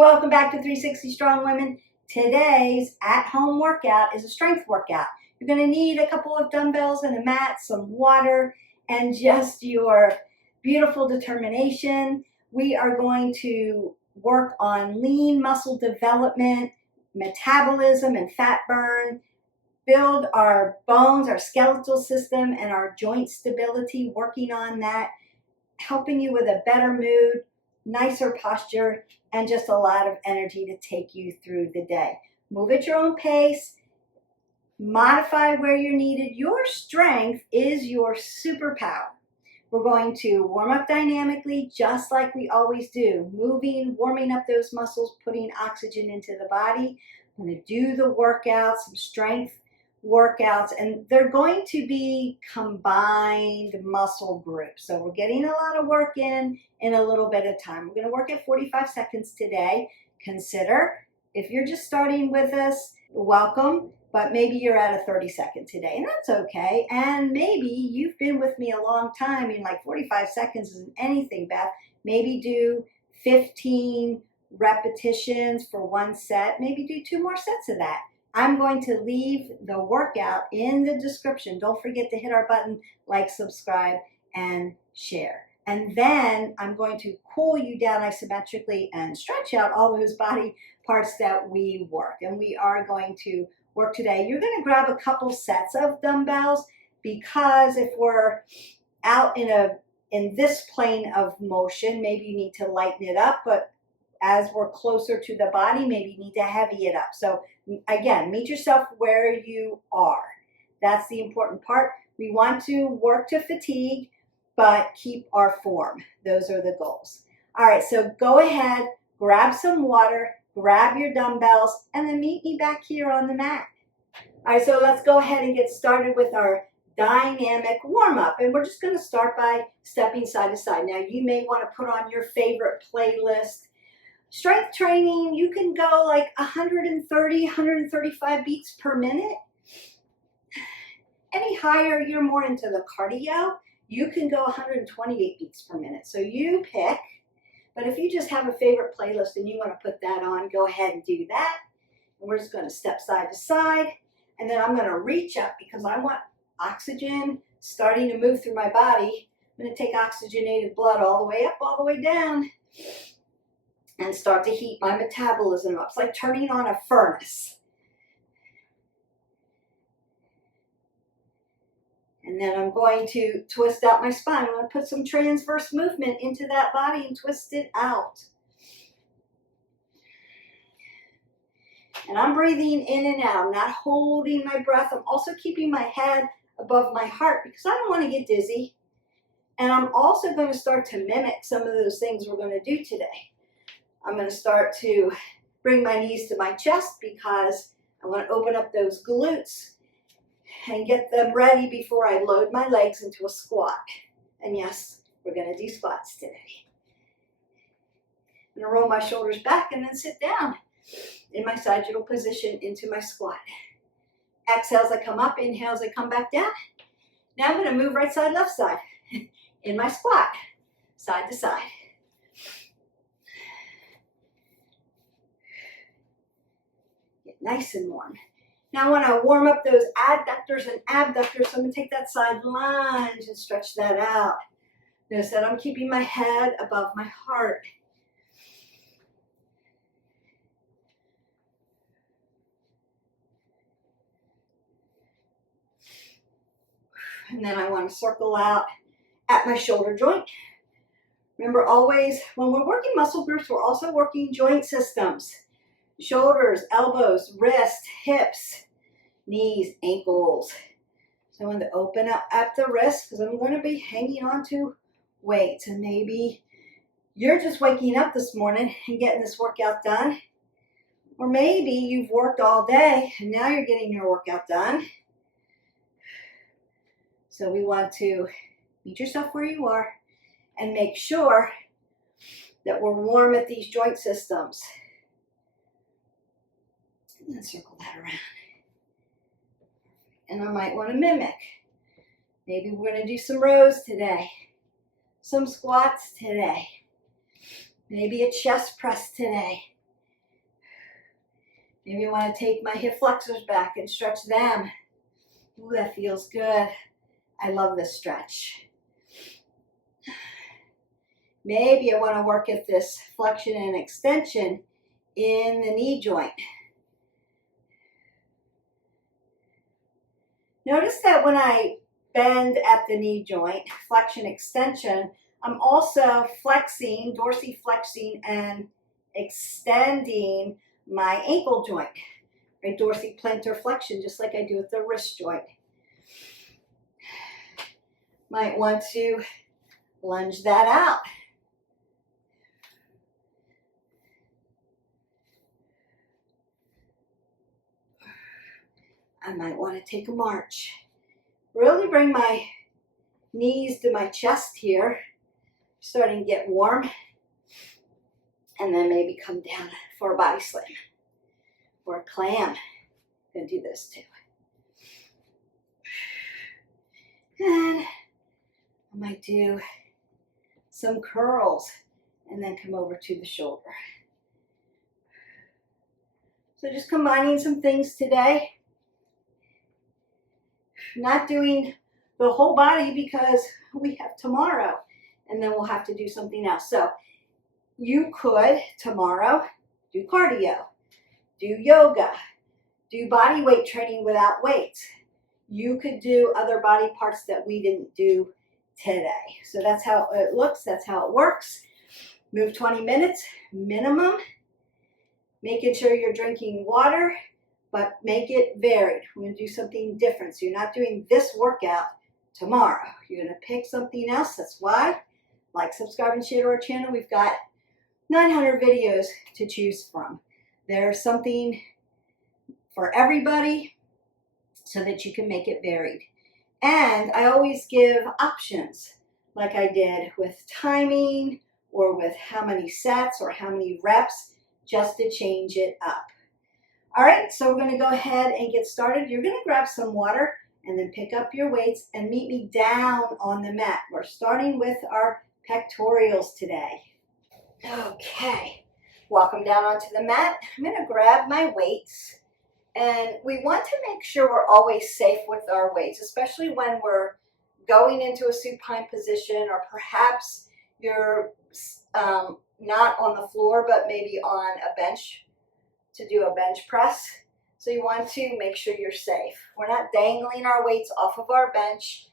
Welcome back to 360 Strong Women. Today's at-home workout is a strength workout. You're going to need a couple of dumbbells and a mat, some water, and just your beautiful determination. We are going to work on lean muscle development, metabolism, and fat burn, build our bones, our skeletal system, and our joint stability, working on that, helping you with a better mood, nicer posture, and just a lot of energy to take you through the day. Move at your own pace, modify where you're needed. Your strength is your superpower. We're going to warm up dynamically just like we always do, moving, warming up those muscles, putting oxygen into the body. I'm going to do the workouts, some strength workouts, and they're going to be combined muscle groups. So we're getting a lot of work in a little bit of time. We're going to work at 45 seconds today. Consider, if you're just starting with us, welcome, but maybe you're at a 30-second today, and that's okay. And maybe you've been with me a long time, and like 45 seconds isn't anything, Beth. Maybe do 15 repetitions for one set. Maybe do 2 more sets of that. I'm going to leave the workout in the description. Don't forget to hit our button, like, subscribe, and share. And then I'm going to cool you down isometrically and stretch out all those body parts that we work. And we are going to work today. You're going to grab a couple sets of dumbbells, because if we're out in this plane of motion, maybe you need to lighten it up, but as we're closer to the body, maybe you need to heavy it up. So again, meet yourself where you are. That's the important part. We want to work to fatigue, but keep our form. Those are the goals. All right, so go ahead, grab some water, grab your dumbbells, and then meet me back here on the mat. All right, so let's go ahead and get started with our dynamic warm-up. And we're just going to start by stepping side to side. Now, you may want to put on your favorite playlist. Strength training, you can go like 130, 135 beats per minute. Any higher, you're more into the cardio. You can go 128 beats per minute. So you pick. But if you just have a favorite playlist and you want to put that on, go ahead and do that. And we're just going to step side to side. And then I'm going to reach up because I want oxygen starting to move through my body. I'm going to take oxygenated blood all the way up, all the way down, and start to heat my metabolism up. It's like turning on a furnace. And then I'm going to twist out my spine. I'm going to put some transverse movement into that body and twist it out. And I'm breathing in and out. I'm not holding my breath. I'm also keeping my head above my heart because I don't want to get dizzy. And I'm also going to start to mimic some of those things we're going to do today. I'm going to start to bring my knees to my chest because I want to open up those glutes and get them ready before I load my legs into a squat. And yes, we're going to do squats today. I'm going to roll my shoulders back and then sit down in my sagittal position into my squat. Exhales, I come up. Inhales, I come back down. Now I'm going to move right side, left side in my squat, side to side. Nice and warm. Now I want to warm up those adductors and abductors. So I'm going to take that side lunge and stretch that out. Notice that I'm keeping my head above my heart. And then I want to circle out at my shoulder joint. Remember, always when we're working muscle groups, we're also working joint systems. Shoulders, elbows, wrists, hips, knees, ankles. So I want to open up at the wrist because I'm going to be hanging on to weights. And maybe you're just waking up this morning and getting this workout done. Or maybe you've worked all day and now you're getting your workout done. So we want to meet yourself where you are and make sure that we're warm at these joint systems. And then circle that around. And I might want to mimic. Maybe we're going to do some rows today, some squats today, maybe a chest press today. Maybe I want to take my hip flexors back and stretch them. Ooh, that feels good. I love this stretch. Maybe I want to work at this flexion and extension in the knee joint. Notice that when I bend at the knee joint, flexion, extension, I'm also flexing, dorsiflexing and extending my ankle joint, right? Dorsiplantar flexion, just like I do with the wrist joint. Might want to lunge that out. I might want to take a march. Really bring my knees to my chest here, starting to get warm, and then maybe come down for a body slam or a clam. I'm gonna do this too. And I might do some curls and then come over to the shoulder. So just combining some things today. Not doing the whole body because we have tomorrow and then we'll have to do something else. So you could tomorrow do cardio, do yoga, do body weight training without weights. You could do other body parts that we didn't do today. So that's how it looks, that's how it works. Move 20 minutes minimum, making sure you're drinking water, but make it varied. We're going to do something different. So you're not doing this workout tomorrow. You're going to pick something else. That's why, like, subscribe, and share our channel. We've got 900 videos to choose from. There's something for everybody so that you can make it varied. And I always give options, like I did with timing or with how many sets or how many reps, just to change it up. All right, so we're going to go ahead and get started. You're going to grab some water and then pick up your weights and meet me down on the mat. We're starting with our pectorials today. Okay, welcome down onto the mat. I'm going to grab my weights, and we want to make sure we're always safe with our weights, especially when we're going into a supine position, or perhaps you're not on the floor but maybe on a bench to do a bench press. So you want to make sure you're safe. We're not dangling our weights off of our bench.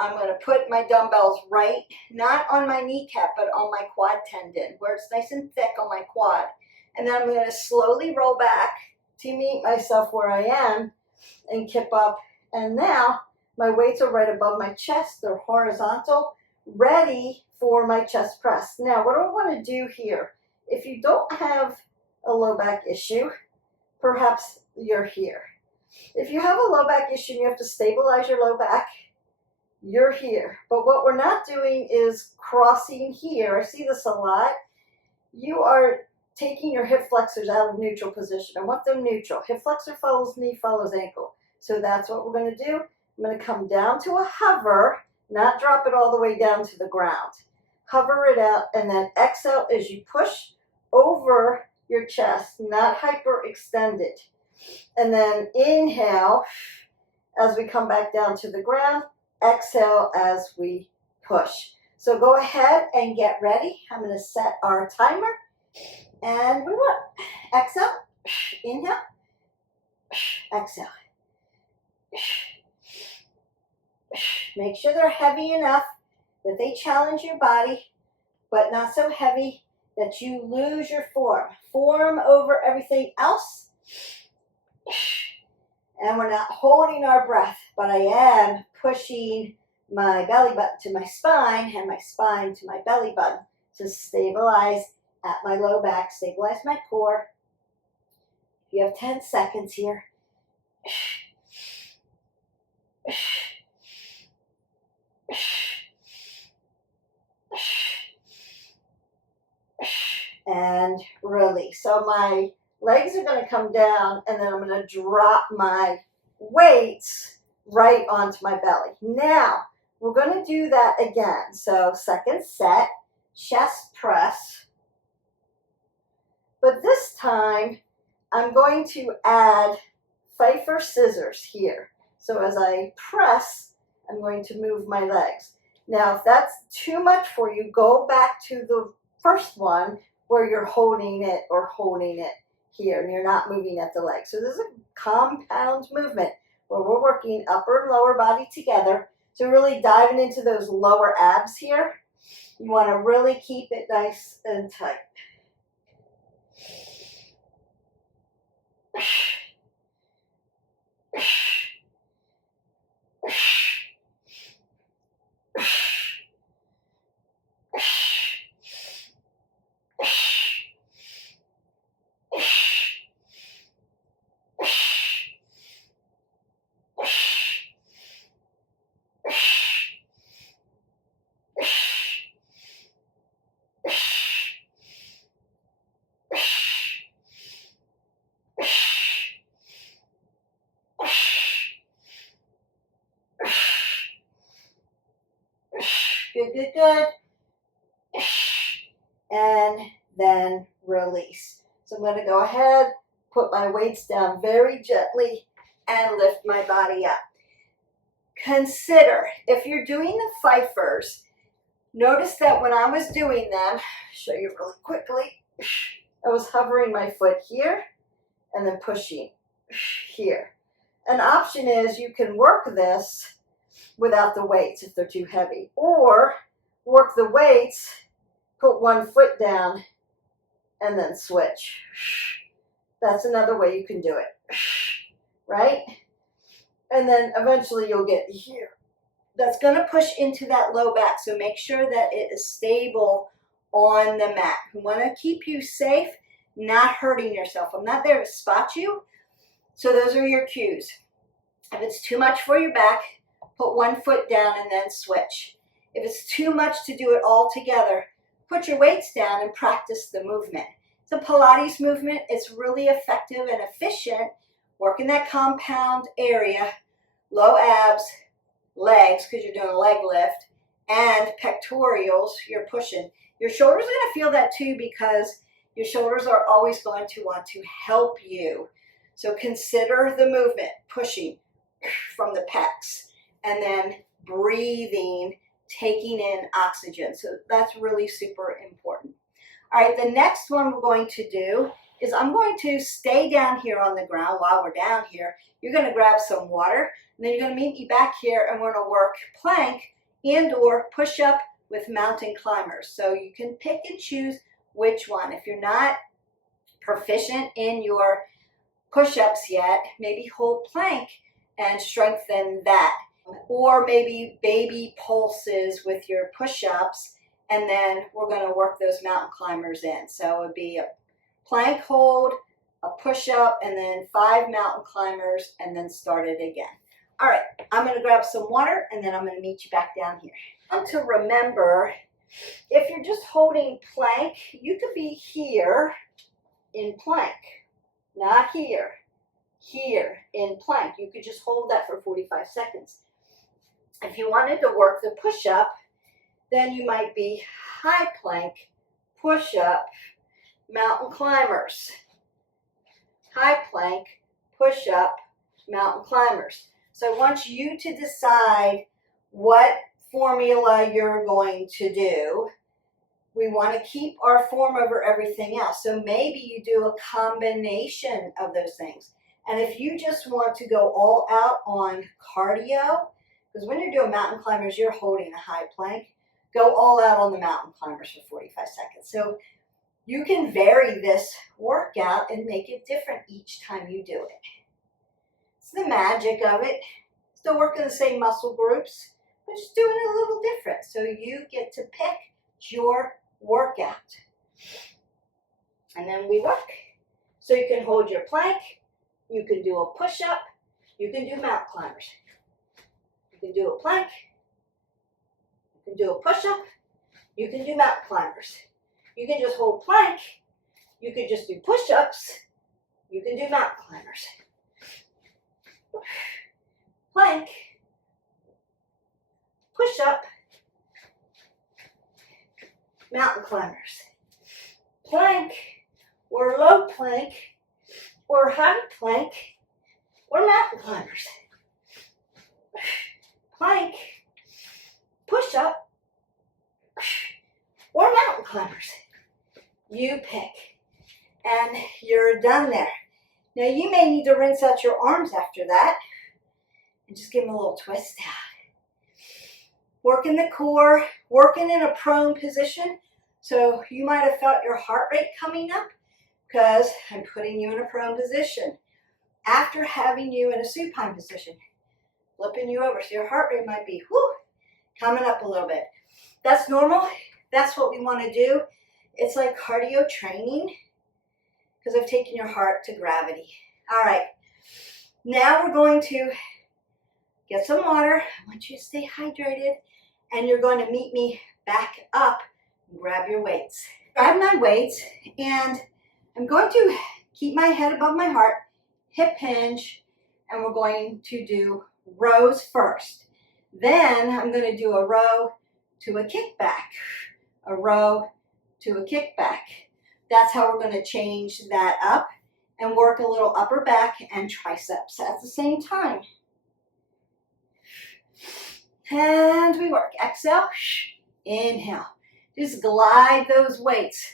I'm going to put my dumbbells right, not on my kneecap, but on my quad tendon, where it's nice and thick on my quad. And then I'm going to slowly roll back to meet myself where I am and kip up. And now my weights are right above my chest. They're horizontal, ready for my chest press. Now, what do I want to do here? If you don't have a low back issue, perhaps you're here. If you have a low back issue and you have to stabilize your low back, you're here. But what we're not doing is crossing here. I see this a lot. You are taking your hip flexors out of neutral position. I want them neutral. Hip flexor follows knee, follows ankle. So that's what we're going to do. I'm going to come down to a hover, not drop it all the way down to the ground. Hover it out and then exhale as you push over your chest, not hyperextended. And then inhale as we come back down to the ground. Exhale as we push. So go ahead and get ready. I'm going to set our timer. And we will exhale, inhale, exhale. Make sure they're heavy enough that they challenge your body, but not so heavy that you lose your form. Form over everything else. And we're not holding our breath, but I am pushing my belly button to my spine and my spine to my belly button to stabilize at my low back, stabilize my core. You have 10 seconds here. And release. So my legs are going to come down, and then I'm going to drop my weights right onto my belly. Now, we're going to do that again. So second set, chest press. But this time, I'm going to add Pfeiffer scissors here. So as I press, I'm going to move my legs. Now, if that's too much for you, go back to the first one where you're holding it or holding it here and you're not moving at the leg. So this is a compound movement where we're working upper and lower body together. So really diving into those lower abs here. You want to really keep it nice and tight. Good, good, good. And then release. So I'm going to go ahead, put my weights down very gently, and lift my body up. Consider, if you're doing the Pfeiffers, notice that when I was doing them, show you really quickly, I was hovering my foot here and then pushing here. An option is you can work this without the weights if they're too heavy, or work the weights, put one foot down, and then switch. That's another way you can do it, right? And then eventually you'll get here. That's going to push into that low back, so make sure that it is stable on the mat. We want to keep you safe, not hurting yourself. I'm not there to spot you, so those are your cues. If it's too much for your back, put one foot down and then switch. If it's too much to do it all together, put your weights down and practice the movement. It's a Pilates movement. It's really effective and efficient. Working that compound area, low abs, legs, because you're doing a leg lift, and pectorials, you're pushing. Your shoulders are going to feel that too, because your shoulders are always going to want to help you. So consider the movement, pushing from the pecs, and then breathing, taking in oxygen. So that's really super important. All right, the next one we're going to do is I'm going to stay down here on the ground while we're down here. You're going to grab some water, and then you're going to meet me back here, and we're going to work plank and or push up with mountain climbers. So you can pick and choose which one. If you're not proficient in your push-ups yet, maybe hold plank and strengthen that. Or maybe baby pulses with your push-ups, and then we're going to work those mountain climbers in. So it would be a plank hold, a push-up, and then 5 mountain climbers, and then start it again. All right, I'm going to grab some water, and then I'm going to meet you back down here. And to remember, if you're just holding plank, you could be here in plank, not here. Here in plank. You could just hold that for 45 seconds. If you wanted to work the push-up, then you might be high plank, push-up, mountain climbers. High plank, push-up, mountain climbers. So I want you to decide what formula you're going to do. We want to keep our form over everything else. So maybe you do a combination of those things. And if you just want to go all out on cardio, because when you're doing mountain climbers, you're holding a high plank, go all out on the mountain climbers for 45 seconds. So you can vary this workout and make it different each time you do it. It's the magic of it. Still working the same muscle groups, but just doing it a little different. So you get to pick your workout. And then we work. So you can hold your plank. You can do a push-up. You can do mountain climbers. You can do a plank. You can do a push-up. You can do mountain climbers. You can just hold plank. You can just do push-ups. You can do mountain climbers. Plank. Push-up. Mountain climbers. Plank or low plank. or high plank, or mountain climbers. Plank, push up, or mountain climbers. You pick. And you're done there. Now you may need to rinse out your arms after that and just give them a little twist out. Working the core, working in a prone position. So you might have felt your heart rate coming up because I'm putting you in a prone position. After having you in a supine position, flipping you over. So your heart rate might be coming up a little bit. That's normal. That's what we want to do. It's like cardio training because I've taken your heart to gravity. All right. Now we're going to get some water. I want you to stay hydrated. And you're going to meet me back up and grab your weights. Grab my weights, and I'm going to keep my head above my heart, hip hinge, and we're going to do rows first. Then I'm going to do a row to a kickback, a row to a kickback. That's how we're going to change that up and work a little upper back and triceps at the same time. And we work. Exhale, inhale. Just glide those weights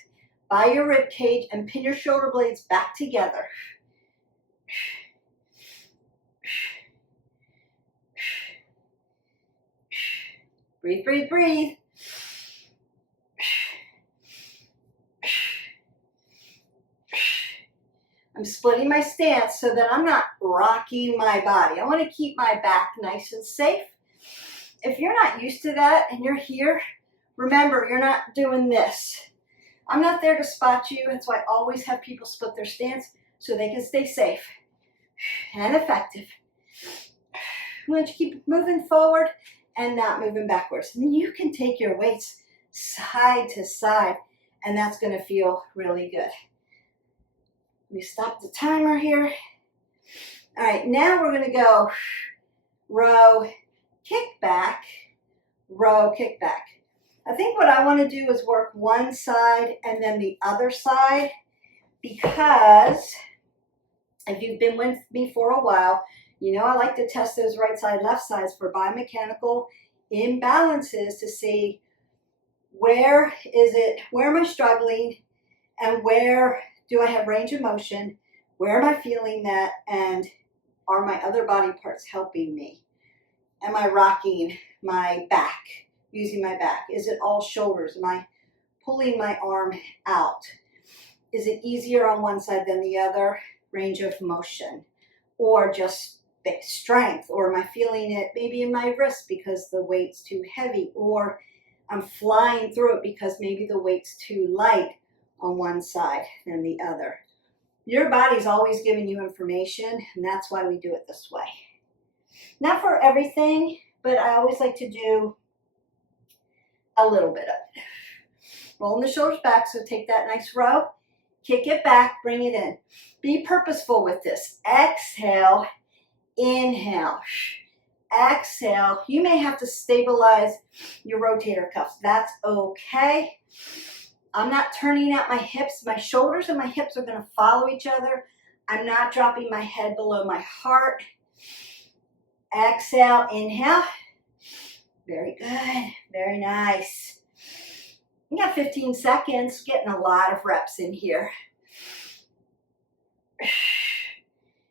by your rib cage and pin your shoulder blades back together. Breathe, breathe, breathe. I'm splitting my stance so that I'm not rocking my body. I want to keep my back nice and safe. If you're not used to that and you're here, remember, you're not doing this. I'm not there to spot you. That's why I always have people split their stance so they can stay safe and effective. I want you to keep moving forward and not moving backwards. And then you can take your weights side to side, and that's going to feel really good. Let me stop the timer here. All right, now we're going to go row, kick back, row, kick back. I think what I want to do is work one side and then the other side, because if you've been with me for a while, you know I like to test those right side, left sides for biomechanical imbalances to see where am I struggling, and where do I have range of motion, where am I feeling that, and are my other body parts helping me? Am I rocking my back, using my back? Is it all shoulders? Am I pulling my arm out? Is it easier on one side than the other? Range of motion, or just strength, or am I feeling it maybe in my wrist because the weight's too heavy, or I'm flying through it because maybe the weight's too light on one side than the other. Your body's always giving you information, and that's why we do it this way. Not for everything, but I always like to do a little bit of it. Rolling the shoulders back, so take that nice row, kick it back, bring it in. Be purposeful with this. Exhale, inhale, exhale. You may have to stabilize your rotator cuffs. That's okay. I'm not turning out my hips. My shoulders and my hips are going to follow each other. I'm not dropping my head below my heart. Exhale, inhale. Very good. Very nice. You got 15 seconds, getting a lot of reps in here.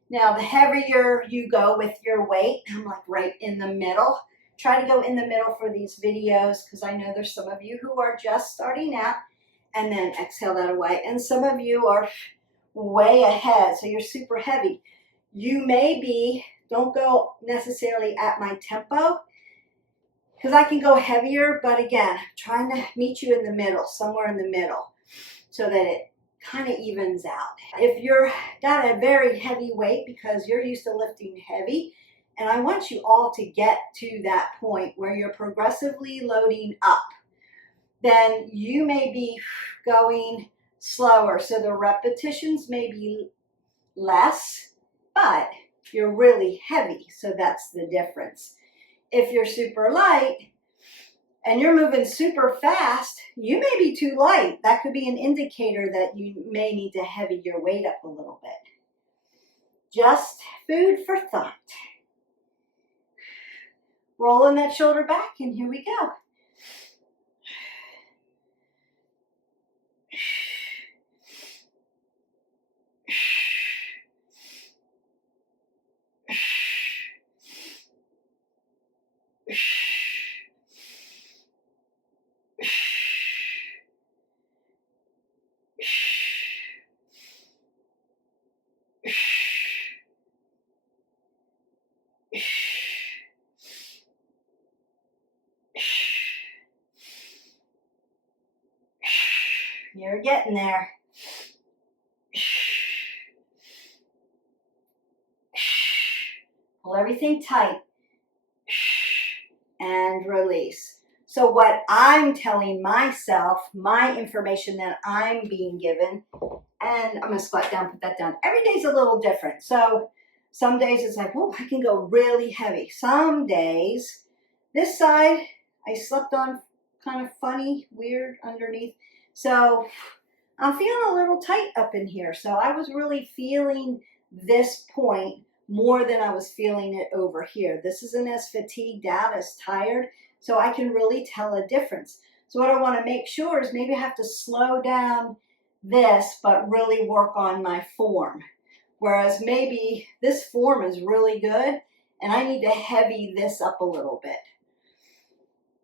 Now, the heavier you go with your weight, I'm like right in the middle. Try to go in the middle for these videos because I know there's some of you who are just starting out, and then exhale that away. And some of you are way ahead, so you're super heavy. You may be, don't go necessarily at my tempo because I can go heavier, but again, trying to meet you in the middle, somewhere in the middle, so that it kind of evens out. If you're got a very heavy weight because you're used to lifting heavy, and I want you all to get to that point where you're progressively loading up, then you may be going slower. So the repetitions may be less, but you're really heavy. So that's the difference. If you're super light and you're moving super fast, you may be too light. That could be an indicator that you may need to heavy your weight up a little bit. Just food for thought. Rolling that shoulder back, and here we go. You're getting there. Pull everything tight and release. So what I'm telling myself, my information that I'm being given, and I'm going to squat down, put that down. Every day's a little different. So some days it's like, oh, I can go really heavy. Some days, this side, I slept on kind of funny, weird underneath. So I'm feeling a little tight up in here. So I was really feeling this point more than I was feeling it over here. This isn't as fatigued out, as tired. So I can really tell a difference. So what I want to make sure is maybe I have to slow down this, but really work on my form. Whereas maybe this form is really good and I need to heavy this up a little bit.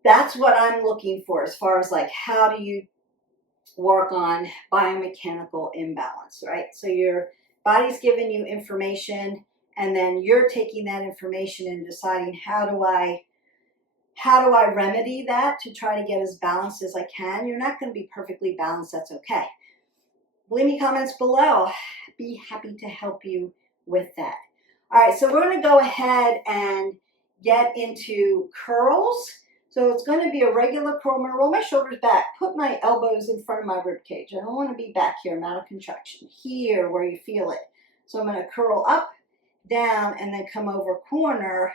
That's what I'm looking for as far as like, how do you work on biomechanical imbalance, right? So your body's giving you information and then you're taking that information and deciding how do I remedy that to try to get as balanced as I can. You're not going to be perfectly balanced. That's okay. Leave me comments below. Be happy to help you with that. All right, so we're going to go ahead and get into curls. So it's going to be a regular curl. I'm going to roll my shoulders back, put my elbows in front of my rib cage. I don't want to be back here, I'm out of contraction. Here where you feel it. So I'm going to curl up, down, and then come over corner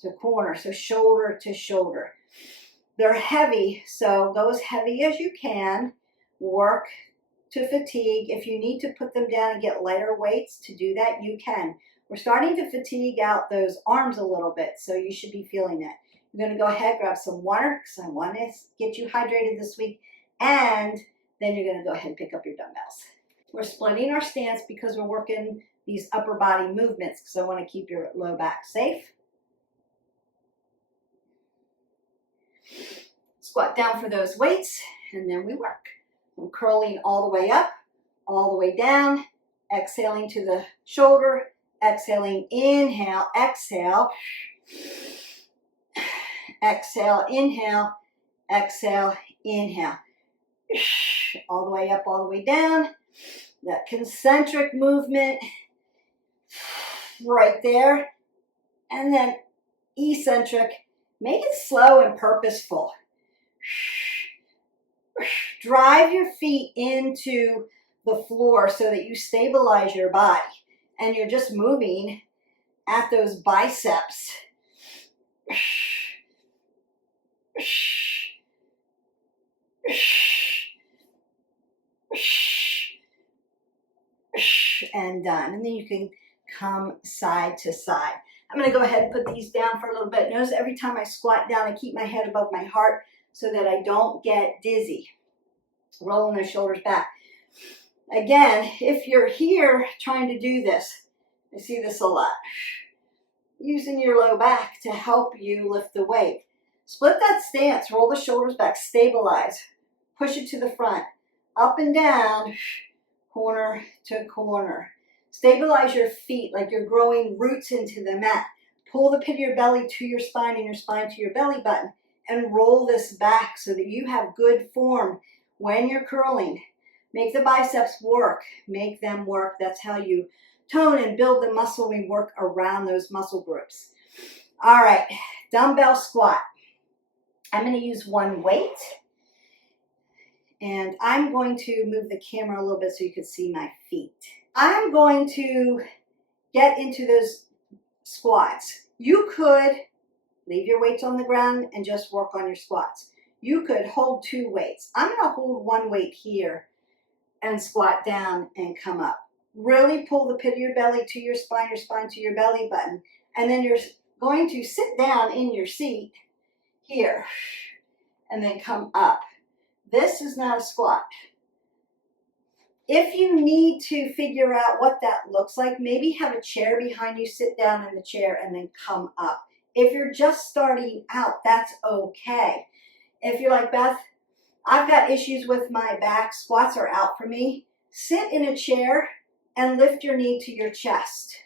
to corner. So shoulder to shoulder. They're heavy, so go as heavy as you can. Work to fatigue. If you need to put them down and get lighter weights to do that, you can. We're starting to fatigue out those arms a little bit, so you should be feeling that. You're going to go ahead, grab some water, because I want to get you hydrated this week, and then you're going to go ahead and pick up your dumbbells. We're splitting our stance because we're working these upper body movements, because I want to keep your low back safe. Squat down for those weights, and then we work. I'm curling all the way up, all the way down, exhaling to the shoulder, exhaling, inhale, exhale, exhale, inhale, exhale, inhale. All the way up, all the way down. That concentric movement right there. And then eccentric. Make it slow and purposeful. Drive your feet into the floor so that you stabilize your body. And you're just moving at those biceps. And done. And then you can come side to side. I'm going to go ahead and put these down for a little bit. Notice every time I squat down, I keep my head above my heart so that I don't get dizzy. Rolling the shoulders back. Again, if you're here trying to do this, I see this a lot. Using your low back to help you lift the weight. Split that stance, roll the shoulders back, stabilize. Push it to the front, up and down, corner to corner. Stabilize your feet like you're growing roots into the mat. Pull the pit of your belly to your spine and your spine to your belly button and roll this back so that you have good form when you're curling. Make the biceps work. Make them work. That's how you tone and build the muscle. We work around those muscle groups. All right, dumbbell squat. I'm going to use one weight. And I'm going to move the camera a little bit so you can see my feet. I'm going to get into those squats. You could leave your weights on the ground and just work on your squats. You could hold two weights. I'm going to hold one weight here and squat down and come up. Really pull the pit of your belly to your spine to your belly button. And then you're going to sit down in your seat here and then come up. This is not a squat. If you need to figure out what that looks like, maybe have a chair behind you, sit down in the chair, and then come up. If you're just starting out, that's okay. If you're like, Beth, I've got issues with my back, squats are out for me, sit in a chair and lift your knee to your chest.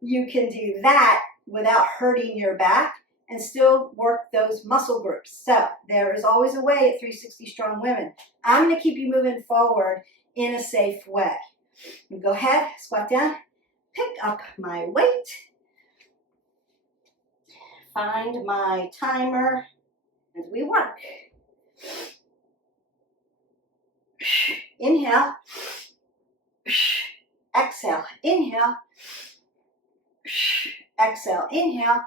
You can do that without hurting your back and still work those muscle groups. So there is always a way at 360 Strong Women. I'm going to keep you moving forward in a safe way. Go ahead, squat down, pick up my weight, find my timer, and we work. Inhale, exhale, inhale, exhale, inhale,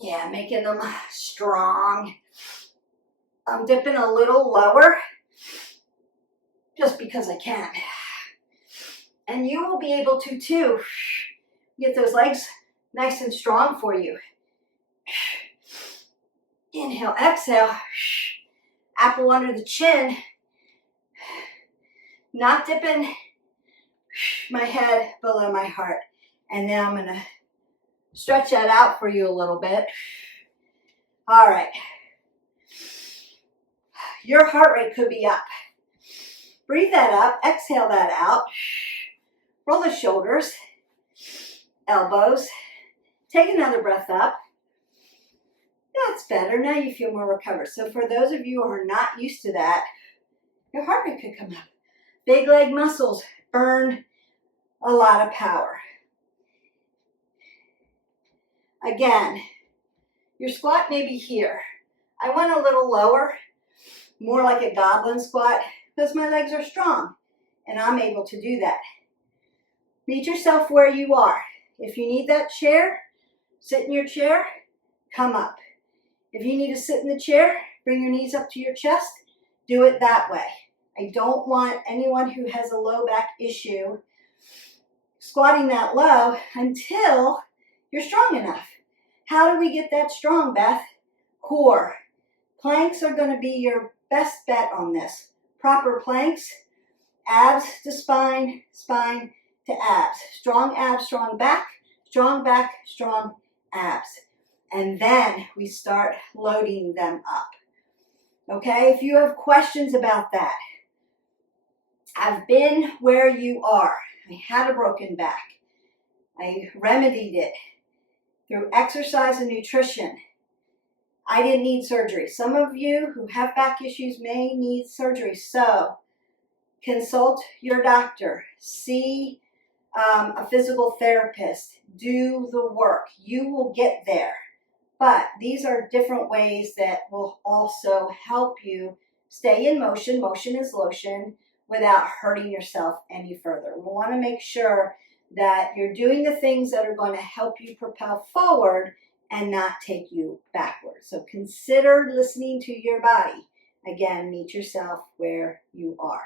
yeah, making them strong. I'm dipping a little lower just because I can. And you will be able to too. Get those legs nice and strong for you. Inhale, exhale. Apple under the chin. Not dipping my head below my heart. And now I'm going to stretch that out for you a little bit. All right. Your heart rate could be up. Breathe that up. Exhale that out. Roll the shoulders, elbows. Take another breath up. That's better. Now you feel more recovered. So for those of you who are not used to that, your heart rate could come up. Big leg muscles burn a lot of power. Again, your squat may be here. I went a little lower, more like a goblin squat, because my legs are strong and I'm able to do that. Meet yourself where you are. If you need that chair, sit in your chair, come up. If you need to sit in the chair, bring your knees up to your chest, do it that way. I don't want anyone who has a low back issue squatting that low until you're strong enough. How do we get that strong, Beth? Core. Planks are going to be your best bet on this. Proper planks, abs to spine, spine to abs. Strong abs, strong back, strong abs. And then we start loading them up. Okay, if you have questions about that, I've been where you are. I had a broken back. I remedied it through exercise and nutrition. I didn't need surgery. Some of you who have back issues may need surgery. So consult your doctor. See a physical therapist. Do the work. You will get there. But these are different ways that will also help you stay in motion. Motion is lotion without hurting yourself any further. We want to make sure that you're doing the things that are going to help you propel forward and not take you backwards. So consider listening to your body. Again, meet yourself where you are.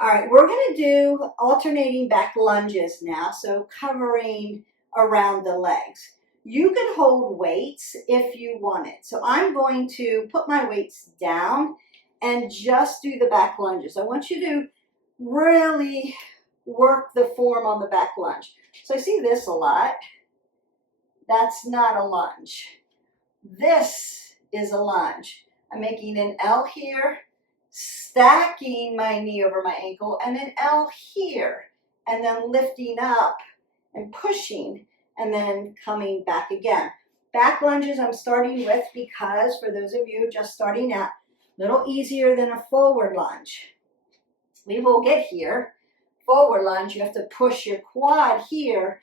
All right, we're going to do alternating back lunges now, so covering around the legs. You can hold weights if you want it. So I'm going to put my weights down and just do the back lunges. I want you to really work the form on the back lunge. So I see this a lot. That's not a lunge. This is a lunge. I'm making an L here, stacking my knee over my ankle, and an L here, and then lifting up and pushing, and then coming back again. Back lunges I'm starting with because for those of you just starting out, a little easier than a forward lunge. We will get here. Forward lunge, you have to push your quad here.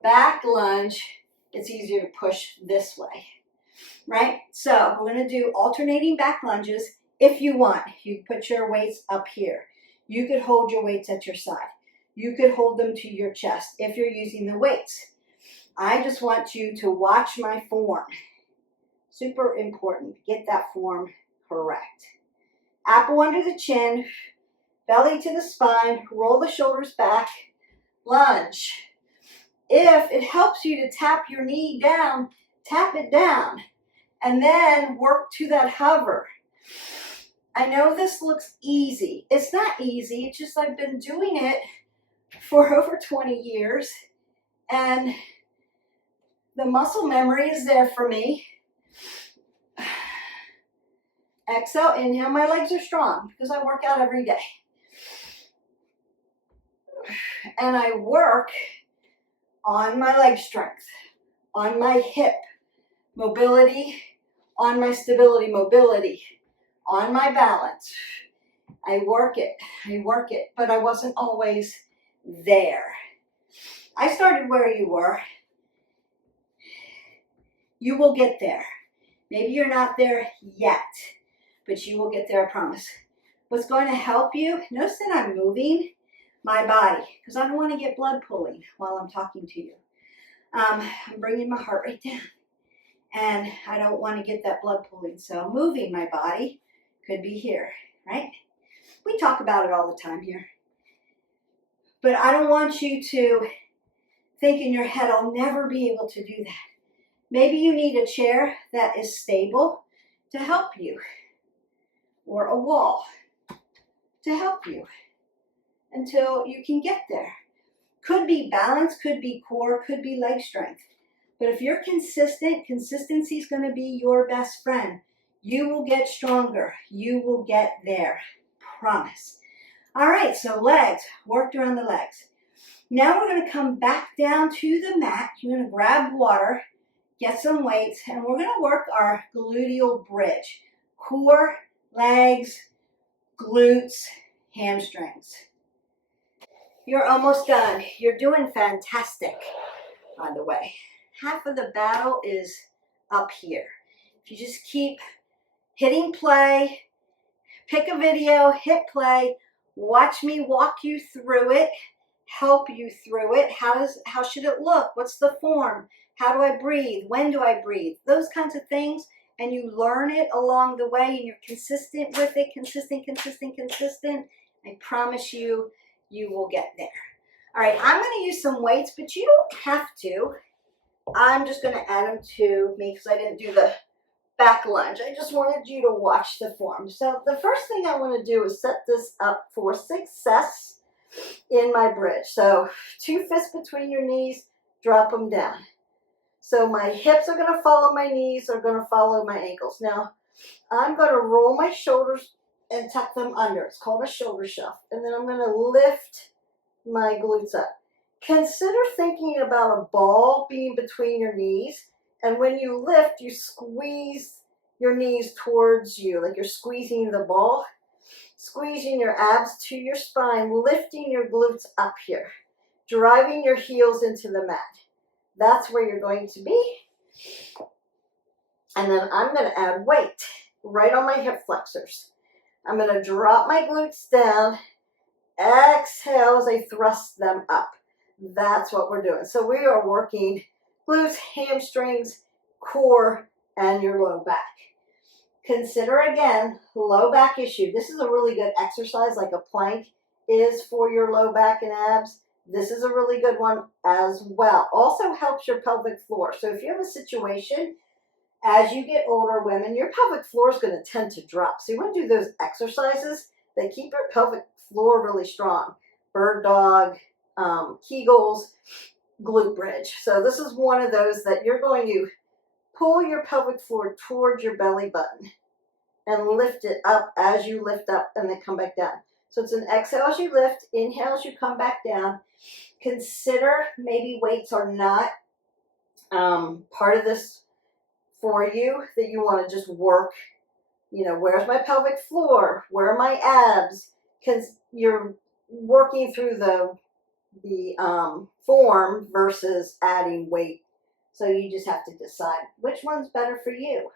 Back lunge, it's easier to push this way, right? So we're going to do alternating back lunges if you want. You put your weights up here. You could hold your weights at your side. You could hold them to your chest if you're using the weights. I just want you to watch my form. Super important. Get that form correct. Apple under the chin, belly to the spine, roll the shoulders back, lunge. If it helps you to tap your knee down, tap it down, and then work to that hover. I know this looks easy. It's not easy. It's just I've been doing it for over 20 years, and the muscle memory is there for me. Exhale, inhale. My legs are strong because I work out every day. And I work on my leg strength, on my hip mobility, on my stability mobility, on my balance. I work it, but I wasn't always there. I started where you were. You will get there. Maybe you're not there yet, but you will get there, I promise. What's going to help you, notice that I'm moving my body because I don't want to get blood pooling while I'm talking to you. I'm bringing my heart rate down, and I don't want to get that blood pooling. So moving my body could be here, right? We talk about it all the time here. But I don't want you to think in your head, I'll never be able to do that. Maybe you need a chair that is stable to help you, or a wall to help you until you can get there. Could be balance, could be core, could be leg strength. But if you're consistent, consistency is going to be your best friend. You will get stronger. You will get there. Promise. All right, so legs, worked around the legs. Now we're going to come back down to the mat. You're going to grab water, get some weights, and we're going to work our gluteal bridge. Core, legs, glutes, hamstrings. You're almost done. You're doing fantastic, by the way. Half of the battle is up here. If you just keep hitting play, pick a video, hit play, watch me walk you through it, help you through it. How should it look? What's the form? How do I breathe? When do I breathe? Those kinds of things. And you learn it along the way and you're consistent with it, consistent. I promise you, you will get there. All right, I'm going to use some weights, but you don't have to. I'm just going to add them to me because I didn't do the back lunge. I just wanted you to watch the form. So the first thing I want to do is set this up for success in my bridge. So 2 fists between your knees, drop them down. So my hips are going to follow my knees, are going to follow my ankles. Now, I'm going to roll my shoulders and tuck them under. It's called a shoulder shuffle. And then I'm going to lift my glutes up. Consider thinking about a ball being between your knees. And when you lift, you squeeze your knees towards you, like you're squeezing the ball. Squeezing your abs to your spine, lifting your glutes up here. Driving your heels into the mat. That's where you're going to be. And then I'm going to add weight right on my hip flexors. I'm going to drop my glutes down. Exhale as I thrust them up. That's what we're doing. So we are working glutes, hamstrings, core, and your low back. Consider again, low back issue. This is a really good exercise, like a plank is for your low back and abs. This is a really good one as well. Also helps your pelvic floor. So if you have a situation, as you get older, women, your pelvic floor is going to tend to drop. So you want to do those exercises that keep your pelvic floor really strong. Bird dog, Kegels, glute bridge. So this is one of those that you're going to pull your pelvic floor towards your belly button and lift it up as you lift up and then come back down. So it's an exhale as you lift, inhale as you come back down. Consider maybe weights are not part of this for you, that you want to just work, where's my pelvic floor? Where are my abs? Because you're working through the form versus adding weight. So you just have to decide which one's better for you.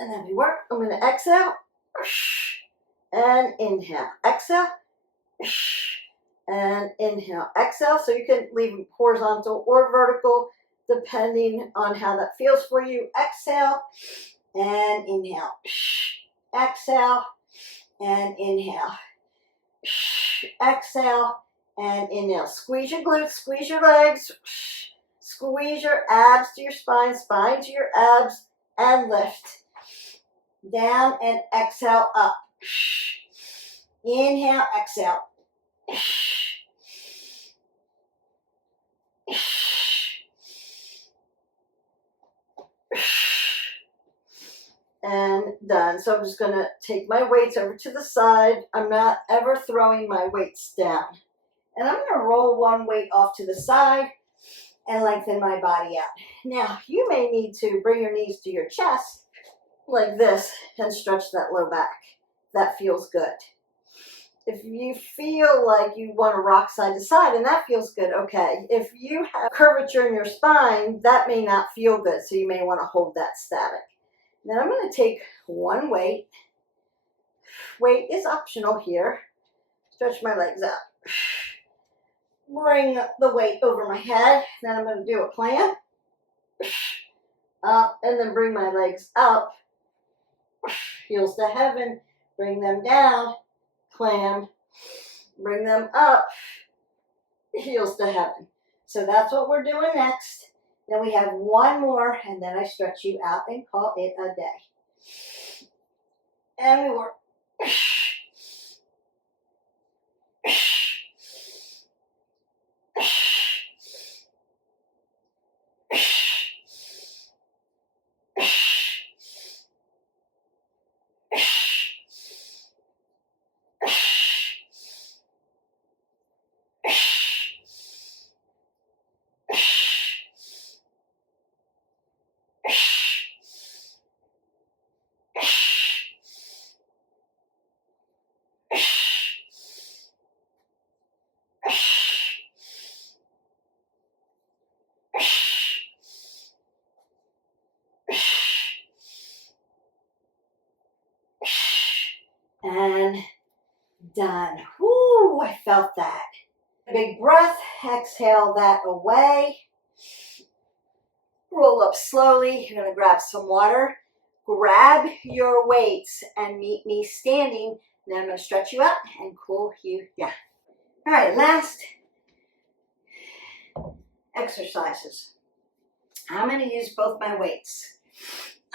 And then we work. I'm going to exhale and inhale. Exhale, and inhale. Exhale, so you can leave it horizontal or vertical, depending on how that feels for you. Exhale, and inhale. Exhale, and inhale. Exhale, and inhale. Squeeze your glutes, squeeze your legs, squeeze your abs to your spine, spine to your abs, and lift. Down and exhale up. Inhale, exhale. And done. So I'm just going to take my weights over to the side. I'm not ever throwing my weights down. And I'm going to roll one weight off to the side and lengthen my body out. Now, you may need to bring your knees to your chest like this and stretch that low back. That feels good. If you feel like you want to rock side to side and that feels good, okay. If you have curvature in your spine, that may not feel good, so you may want to hold that static. Then I'm going to take one weight. Weight is optional here. Stretch my legs out. Bring the weight over my head. Then I'm going to do a plank. Up, and then bring my legs up. Heels to heaven. Bring them down. Clam. Bring them up. Heels to heaven. So that's what we're doing next. Then we have one more, and then I stretch you out and call it a day. And we work. And done. Whoo, I felt that. Big breath, exhale that away. Roll up slowly. You're going to grab some water. Grab your weights and meet me standing. Then I'm going to stretch you out and cool you down. All right, last exercises. I'm going to use both my weights.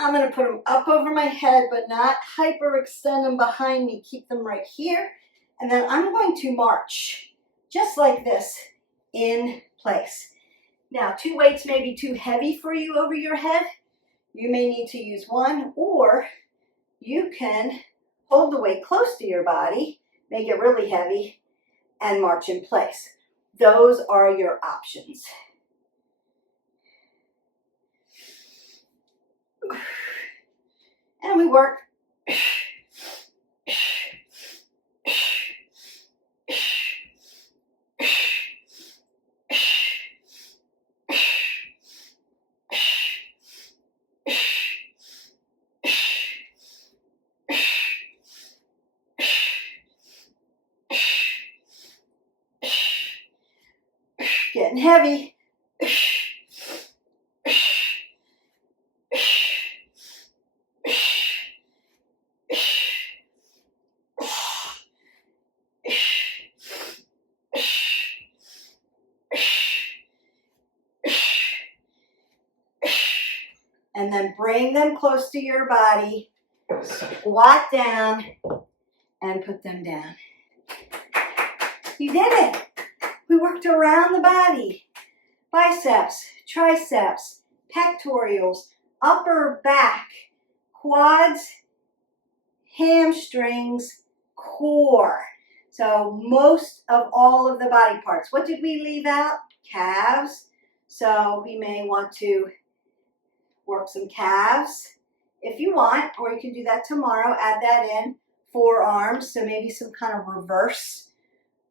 I'm going to put them up over my head, but not hyperextend them behind me. Keep them right here. And then I'm going to march, just like this, in place. Now, two weights may be too heavy for you over your head. You may need to use one, or you can hold the weight close to your body, make it really heavy, and march in place. Those are your options. And we work. Getting heavy. And then bring them close to your body, squat down, and put them down. You did it. We worked around the body. Biceps, triceps, pectorials, upper back, quads, hamstrings, core. So most of all of the body parts. What did we leave out? Calves. So we may want to work some calves if you want, or you can do that tomorrow. Add that in. Forearms, so maybe some kind of reverse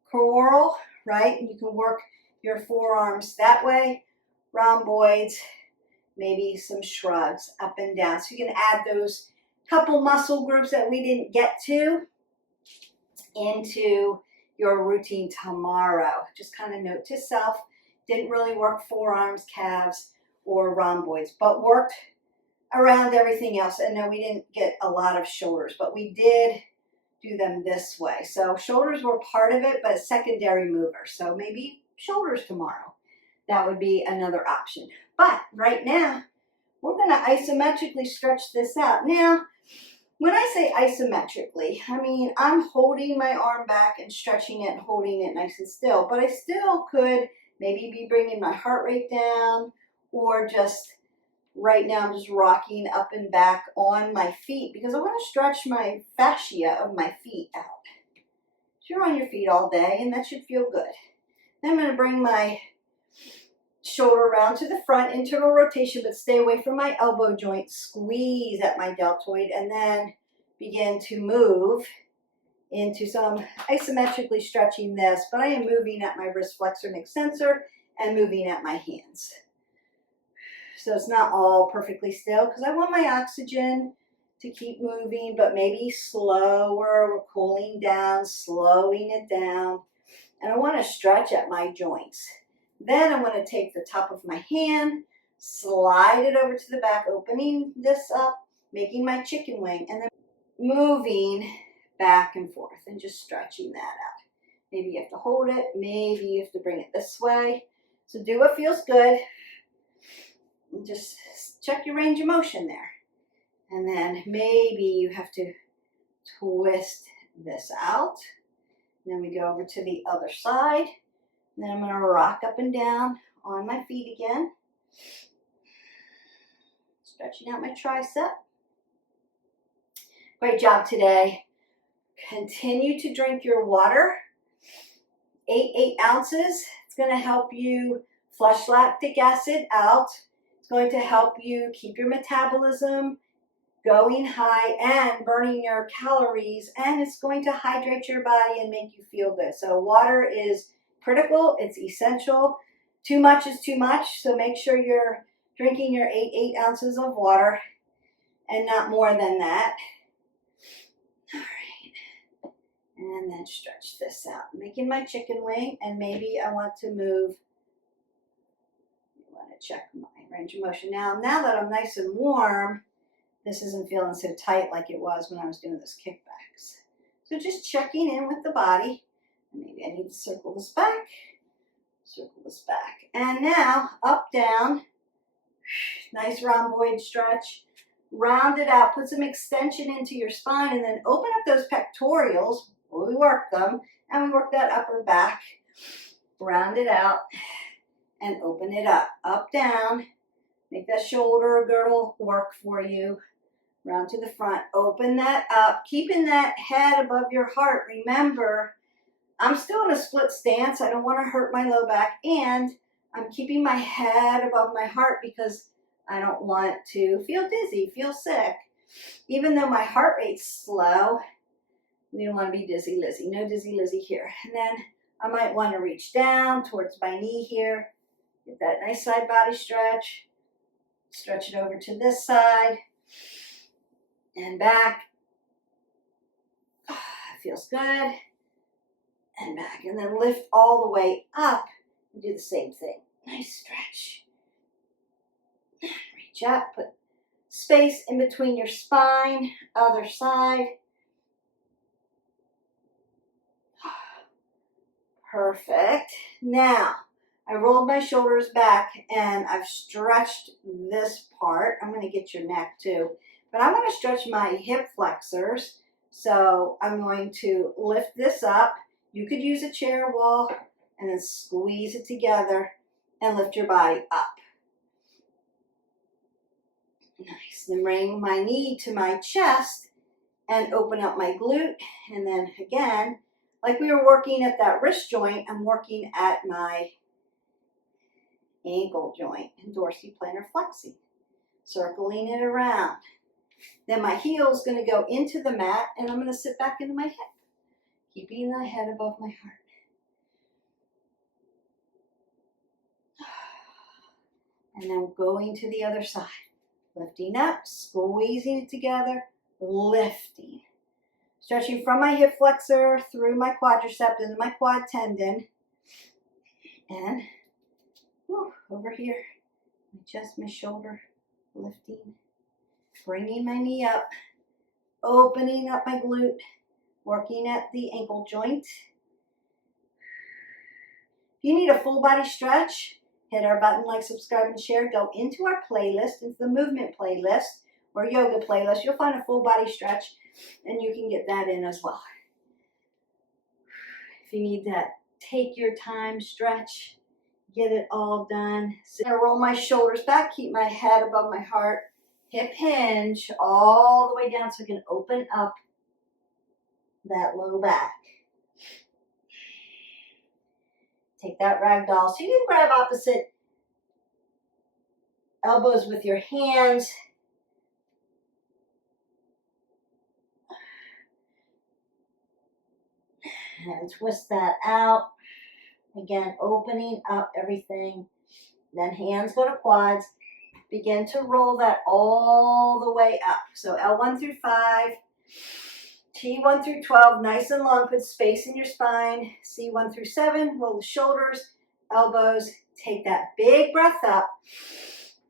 curl, right? And you can work your forearms that way. Rhomboids, maybe some shrugs up and down. So you can add those couple muscle groups that we didn't get to. into your routine tomorrow. Just kind of note to self, didn't really work forearms, calves, or rhomboids, but worked around everything else. And no, we didn't get a lot of shoulders, but we did do them this way. So shoulders were part of it, but a secondary mover. So maybe shoulders tomorrow. That would be another option. But right now, we're going to isometrically stretch this out. Now, when I say isometrically, I mean I'm holding my arm back and stretching it and holding it nice and still, but I still could maybe be bringing my heart rate down, or just right now I'm just rocking up and back on my feet because I want to stretch my fascia of my feet out. So you're on your feet all day and that should feel good. Then I'm going to bring my shoulder around to the front, internal rotation, but stay away from my elbow joint, squeeze at my deltoid, and then begin to move into some isometrically stretching this, but I am moving at my wrist flexor and extensor and moving at my hands. So it's not all perfectly still because I want my oxygen to keep moving, but maybe slower. We're cooling down, slowing it down, and I want to stretch at my joints. Then I'm going to take the top of my hand, slide it over to the back, opening this up, making my chicken wing, and then moving back and forth and just stretching that out. Maybe you have to hold it, maybe you have to bring it this way. So do what feels good. And just check your range of motion there. And then maybe you have to twist this out. And then we go over to the other side. Then I'm going to rock up and down on my feet again. Stretching out my tricep. Great job today. Continue to drink your water. 8 ounces. It's going to help you flush lactic acid out. It's going to help you keep your metabolism going high and burning your calories. And it's going to hydrate your body and make you feel good. So water is critical, it's essential. Too much is too much, so make sure you're drinking your 8 ounces of water and not more than that. All right, and then stretch this out, making my chicken wing, and maybe I want to move. I want to check my range of motion. Now that I'm nice and warm, this isn't feeling so tight like it was when I was doing those kickbacks. So just checking in with the body. Maybe I need to circle this back, and now up, down, nice rhomboid stretch, round it out, put some extension into your spine, and then open up those pectorials. We work them, and we work that upper back, round it out, and open it up, down, make that shoulder girdle work for you, round to the front, open that up, keeping that head above your heart. Remember, I'm still in a split stance. I don't want to hurt my low back, and I'm keeping my head above my heart because I don't want to feel dizzy, feel sick. Even though my heart rate's slow, we don't want to be dizzy Lizzy. No dizzy Lizzy here. And then I might want to reach down towards my knee here. Get that nice side body stretch. Stretch it over to this side and back. Feels good. And back, and then lift all the way up and do the same thing. Nice stretch. Reach up, put space in between your spine, other side. Perfect. Now, I rolled my shoulders back and I've stretched this part. I'm going to get your neck too, but I'm going to stretch my hip flexors. So I'm going to lift this up. You could use a chair wall and then squeeze it together and lift your body up. Nice. Then bring my knee to my chest and open up my glute. And then again, like we were working at that wrist joint, I'm working at my ankle joint and dorsiplantar flexi, circling it around. Then my heel is going to go into the mat and I'm going to sit back into my hip. Keeping the head above my heart. And then going to the other side. Lifting up, squeezing it together, lifting. Stretching from my hip flexor through my quadricep into my quad tendon. And over here, adjust my shoulder, lifting, bringing my knee up, opening up my glute, working at the ankle joint. If you need a full body stretch, hit our button, like, subscribe, and share. Go into our playlist, into the movement playlist or yoga playlist. You'll find a full body stretch, and you can get that in as well. If you need that, take your time stretch, get it all done. So I'm gonna roll my shoulders back, keep my head above my heart, hip hinge all the way down so I can open up that low back. Take that ragdoll. So you can grab opposite elbows with your hands. And twist that out. Again, opening up everything. Then hands go to quads. Begin to roll that all the way up. So L1 through 5. T1 through 12, nice and long, put space in your spine. C1 through 7, roll the shoulders, elbows, take that big breath up,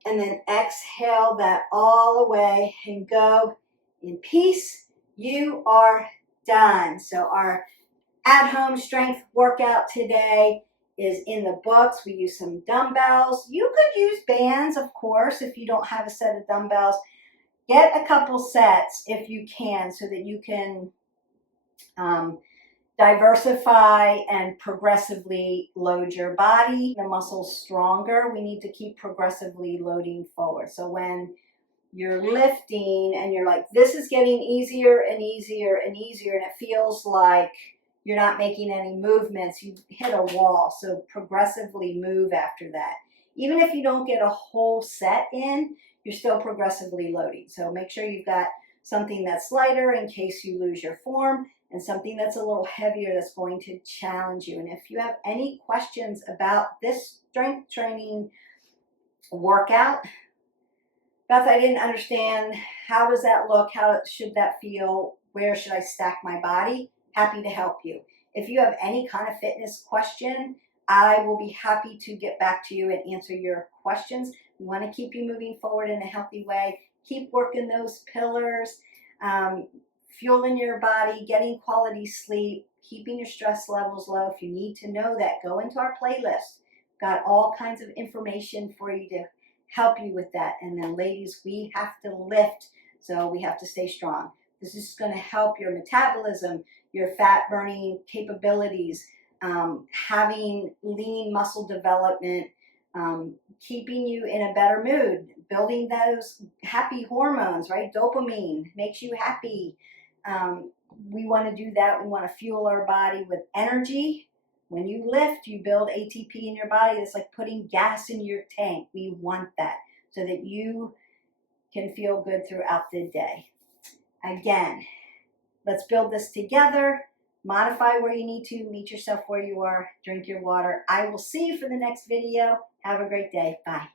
and then exhale that all the way and go in peace. You are done. So our at-home strength workout today is in the books. We use some dumbbells. You could use bands, of course, if you don't have a set of dumbbells. Get a couple sets if you can so that you can diversify and progressively load your body. The muscle's stronger. We need to keep progressively loading forward. So when you're lifting and you're like, this is getting easier and easier and easier, and it feels like you're not making any movements, you hit a wall. So progressively move after that. Even if you don't get a whole set in, you're still progressively loading. So make sure you've got something that's lighter in case you lose your form, and something that's a little heavier that's going to challenge you. And if you have any questions about this strength training workout, Beth, I didn't understand, how does that look? How should that feel? Where should I stack my body? Happy to help you. If you have any kind of fitness question, I will be happy to get back to you and answer your questions. We want to keep you moving forward in a healthy way. Keep working those pillars, fueling your body, getting quality sleep, keeping your stress levels low. If you need to know that, go into our playlist. Got all kinds of information for you to help you with that. And then ladies, we have to lift, so we have to stay strong. This is going to help your metabolism, your fat burning capabilities, having lean muscle development, keeping you in a better mood, building those happy hormones, right? Dopamine makes you happy. We want to do that. We want to fuel our body with energy. When you lift, you build ATP in your body. It's like putting gas in your tank. We want that so that you can feel good throughout the day. Again, let's build this together. Modify where you need to, meet yourself where you are, drink your water. I will see you for the next video. Have a great day. Bye.